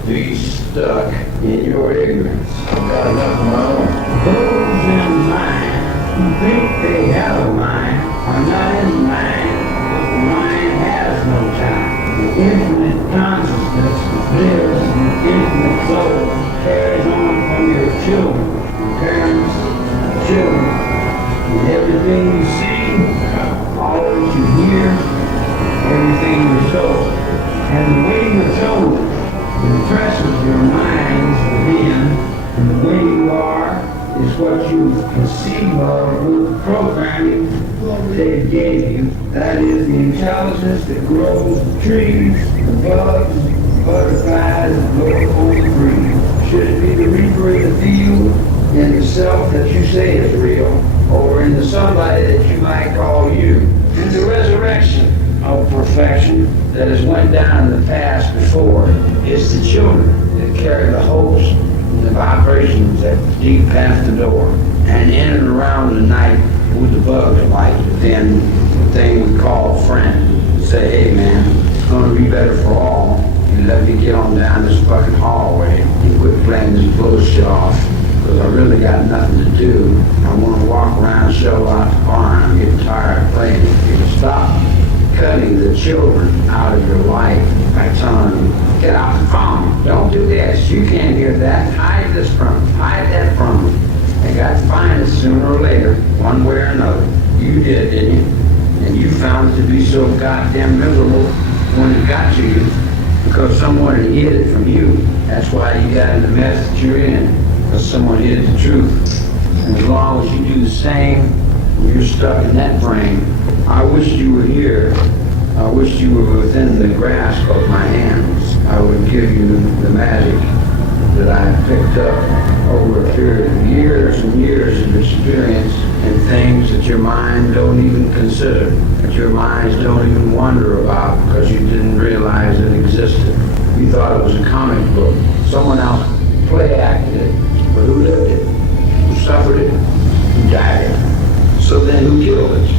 to be stuck in your ignorance. I've got enough of my own. Those in mind who think they have a mind are not in mind. The mind has no time. The infinite consciousness lives in the infinite soul, carries on from your children, your parents, your children. And everything you see, all that you hear, everything you're told, and the way you're told impresses your minds within, and the way you are is what you conceive of with the programming they gave you. That is the intelligence that grows the trees, the bugs, the butterflies, and blows on the breeze. Should it be the reaper in the field, in the self that you say is real, or in the somebody that you might call you? In the resurrection of perfection that has went down in the past before, it's the children that carry the hopes and the vibrations that deep past the door, and in and around the night with the bugs like then the thing we call friend. Say, hey man, it's gonna be better for all. You let me get on down this fucking hallway and quit playing this bullshit off, because I really got nothing to do. I want to walk around and shovel out the barn. I'm getting tired of playing. You can stop cutting the children out of your life by telling them, get off the phone, don't do this, you can't hear that, hide this from them, hide that from them. They got to find it sooner or later, one way or another. You did, didn't you? And you found it to be so goddamn miserable when it got to you, because someone had hid it from you. That's why you got in the mess that you're in, because someone hid the truth. And as long as you do the same, when you're stuck in that frame, I wish you were here. I wish you were within the grasp of my hands. I would give you the magic that I picked up over a period of years and years of experience and things that your mind don't even consider, that your minds don't even wonder about because you didn't realize it existed. You thought it was a comic book. Someone else play acted it, but who lived it? Who suffered it? Who died it? So then who killed it?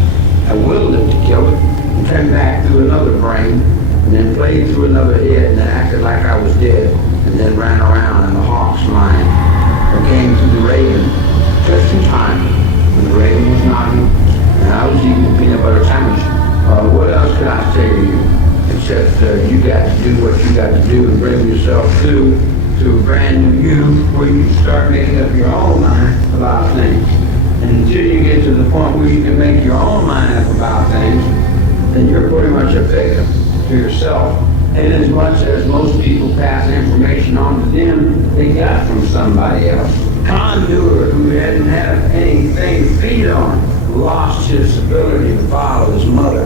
I willed it to kill it, and came back through another brain, and then played through another head, and then acted like I was dead, and then ran around in the hawk's line, or came through the raven, just in time, when the raven was knocking, and I was eating peanut butter sandwich. What else can I say to you, except you got to do what you got to do and bring yourself to a brand new you, where you can start making up your own mind about things. And until you get to the point where you can make your own mind up about things, then you're pretty much a victim to yourself. And as much as most people pass information on to them, they got from somebody else. Conduit, who didn't have anything to feed on, lost his ability to follow his mother.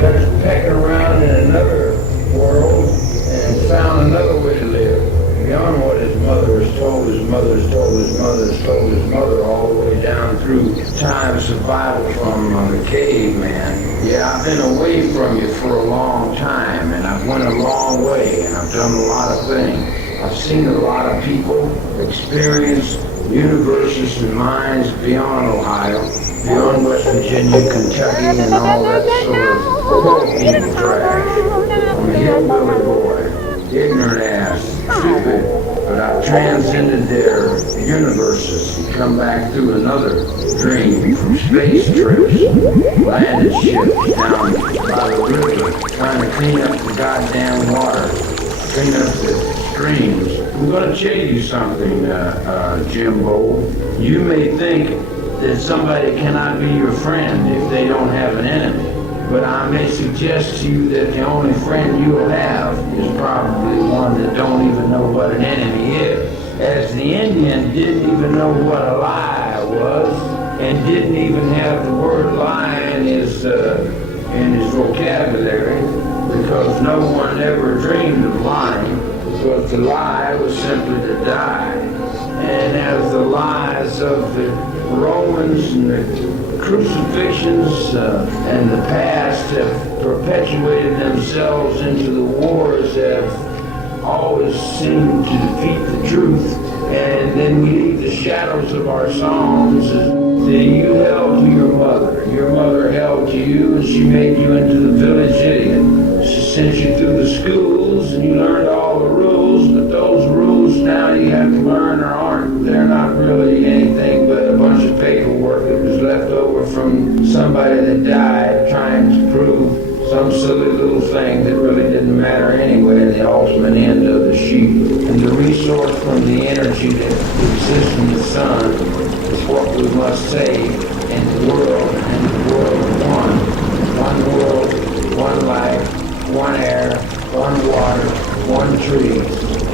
Got pecking around in another world and found another way to live. Beyond what his mother has told, his mother has told his mother has told his mother, all the way down through time of survival from the caveman. Yeah, I've been away from you for a long time, and I've went a long way, and I've done a lot of things. I've seen a lot of people experience universes and minds beyond Ohio, beyond West Virginia, Kentucky, and all that sort of evil trash. I'm a hillbilly boy, ignorant ass, stupid, but I've transcended their universes and come back through another dream from space trips, landed ships down by the river, trying to clean up the goddamn water, clean up the streams. I'm going to tell you something, Jimbo. You may think that somebody cannot be your friend if they don't have an enemy. But I may suggest to you that the only friend you'll have is probably one that don't even know what an enemy is. As the Indian didn't even know what a lie was, and didn't even have the word lie in his vocabulary, because no one ever dreamed of lying, because to lie was simply to die. And as the lies of the Romans and the crucifixions and the past have perpetuated themselves into the wars that have always seemed to defeat the truth, and then we leave the shadows of our songs as See, you held to your mother. Your mother held to you, and she made you into the village idiot. She sent you through the schools, and you learned all the rules, but those rules now you have to learn they're not really anything but a bunch of paperwork that was left over from somebody that died trying to prove some silly little thing that really didn't matter anyway, the ultimate end of the sheep. And the resource from the energy that exists in the sun is what we must save in the world, and the world of one. One world, one life, one air, one water, one tree.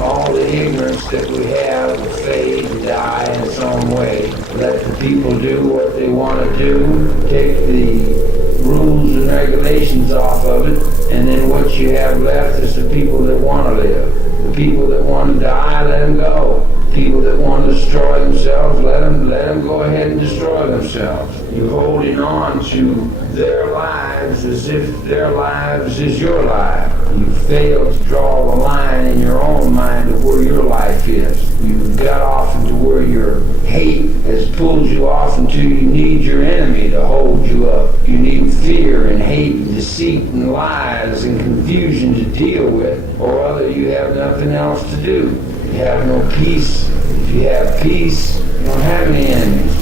All the ignorance that we have will fade and die in some way. Let the people do what they want to do. Take the rules and regulations off of it, and then what you have left is the people that want to live. The people that want to die, let them go. People that want to destroy themselves, let them go ahead and destroy themselves. You're holding on to their lives as if their lives is your life. You fail to draw the line in your own mind of where your life is. You've got off into where your hate has pulled you off into. You need your enemy to hold you up. You need fear and hate and deceit and lies and confusion to deal with, or other you have nothing else to do. You have no peace. If you have peace, you don't have any enemies.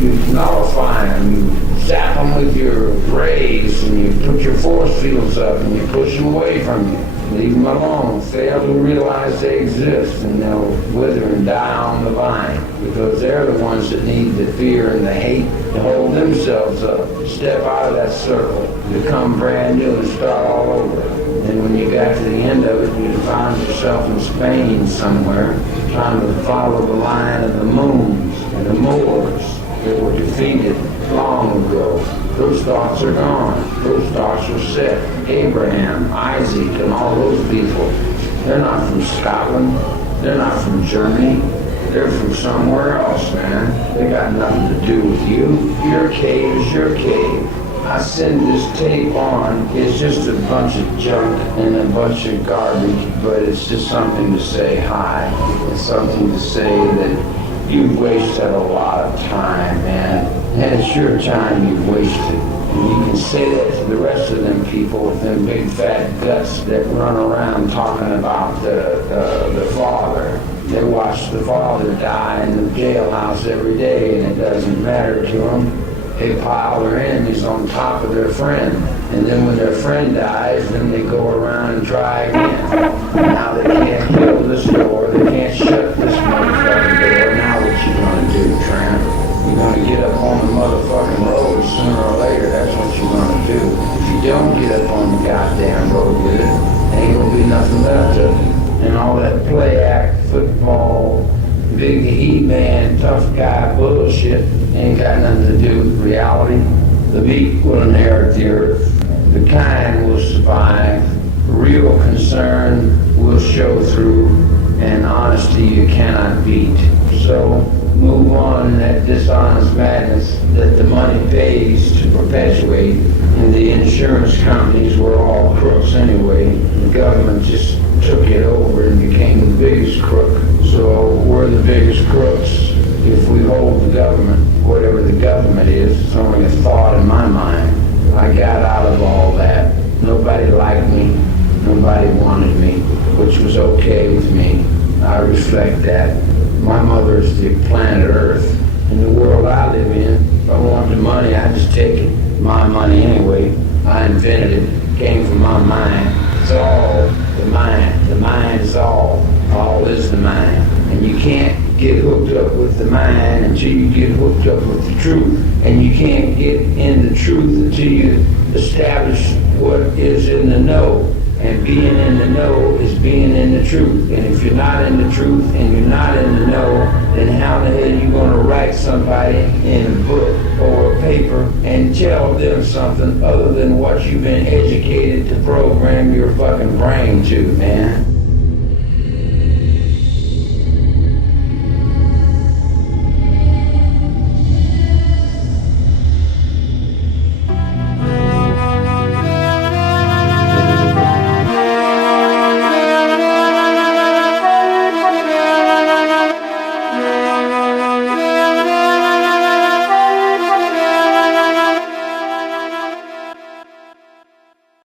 You nullify them. You zap them with your rays, and you put your force fields up, and you push them away from you. Leave them alone. Fail to realize they exist, and they'll wither and die on the vine, because they're the ones that need the fear and the hate to hold themselves up. Step out of that circle, become brand new, and start all over. And when you got to the end of it, you found yourself in Spain somewhere, trying to follow the line of the Moons and the Moors that were defeated long ago. Those thoughts are gone. Those thoughts are set. Abraham, Isaac, and all those people, they're not from Scotland. They're not from Germany. They're from somewhere else, man. They got nothing to do with you. Your cave is your cave. I send this tape on. It's just a bunch of junk and a bunch of garbage, but it's just something to say hi. It's something to say that you've wasted a lot of time, man. And it's your time you've wasted. And you can say that to the rest of them people with them big fat guts that run around talking about the Father. They watch the Father die in the jailhouse every day, and it doesn't matter to them. They pile their enemies on top of their friend. And then when their friend dies, then they go around and try again. Now they can't kill this door. They can't shut this motherfucking door. Now what you gonna do, tramp? You're gonna get up on the motherfucking road sooner or later. That's what you're gonna do. If you don't get up on the goddamn road with it, ain't gonna be nothing left of it. And all that play act, football, big He-Man, tough guy bullshit ain't got nothing to do with reality. The meek will inherit the earth. The kind will survive. Real concern will show through. And honesty you cannot beat. So move on in that dishonest madness that the money pays to perpetuate. And the insurance companies were all crooks anyway. The government just took it over and became the biggest crook. So we're the biggest crooks if we hold the government. Whatever the government is, it's only a thought in my mind. I got out of all that. Nobody liked me. Nobody wanted me, which was okay with me. I reflect that. My mother is the planet Earth. In the world I live in, if I want the money, I just take it. My money anyway. I invented it. It came from my mind. It's all the mind. The mind is all. All is the mind. And you can't get hooked up with the mind until you get hooked up with the truth. And you can't get in the truth until you establish what is in the know. And being in the know is being in the truth. And if you're not in the truth and you're not in the know, then how the hell are you going to write somebody in a book or a paper and tell them something other than what you've been educated to program your fucking brain to, man?